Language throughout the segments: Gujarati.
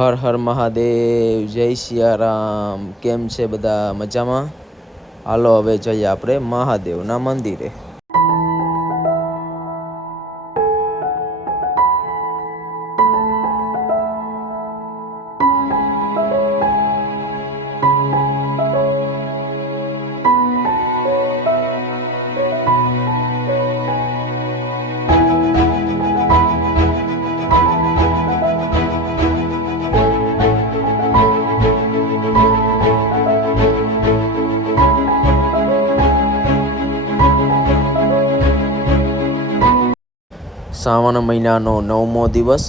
હર હર મહાદેવ, જય સિયારામ। કેમ છે બધા? મજામાં? હાલો હવે જઈએ આપણે મહાદેવના મંદિરે। શ્રાવણ મહિનાનો 9મો દિવસ,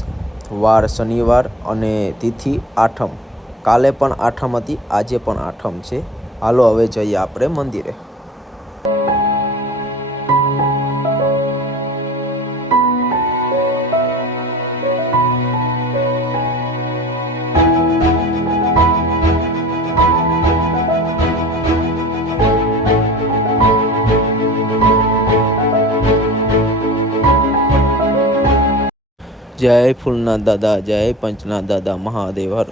વાર શનિવાર અને તિથિ આઠમ। કાલે પણ આઠમ હતી, આજે પણ આઠમ છે। હાલો હવે જઈએ આપણે મંદિરે। જય ફૂલનાથ દાદા, જય પંચનાથ દાદા, મહાદેવ હર।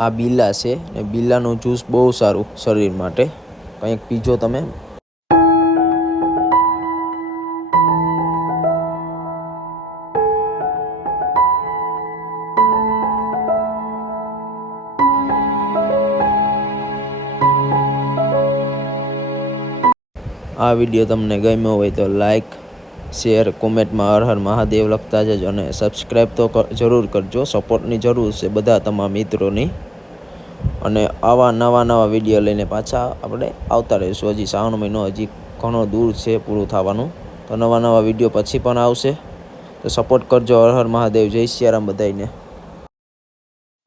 આ બીલા છે ને બીલાનું જ્યુસ બહુ સારું શરીર માટે, કંઈક પીજો તમે। આ વિડીયો તમને ગમ્યો હોય તો લાઈક, શેર, કોમેન્ટમાં હર હર મહાદેવ લખતા જજો અને સબસ્ક્રાઈબ તો જરૂર કરજો। સપોર્ટની જરૂર છે બધા તમામ મિત્રોની। અને આવા નવા વિડીયો લઈને પાછા આપણે આવતા રહીશું। હજી શ્રાવણ મહિનો હજી ઘણો દૂર છે પૂરું થવાનું, તો નવા વિડીયો પછી પણ આવશે, તો સપોર્ટ કરજો। હર હર મહાદેવ, જય સિયારામ બધાને।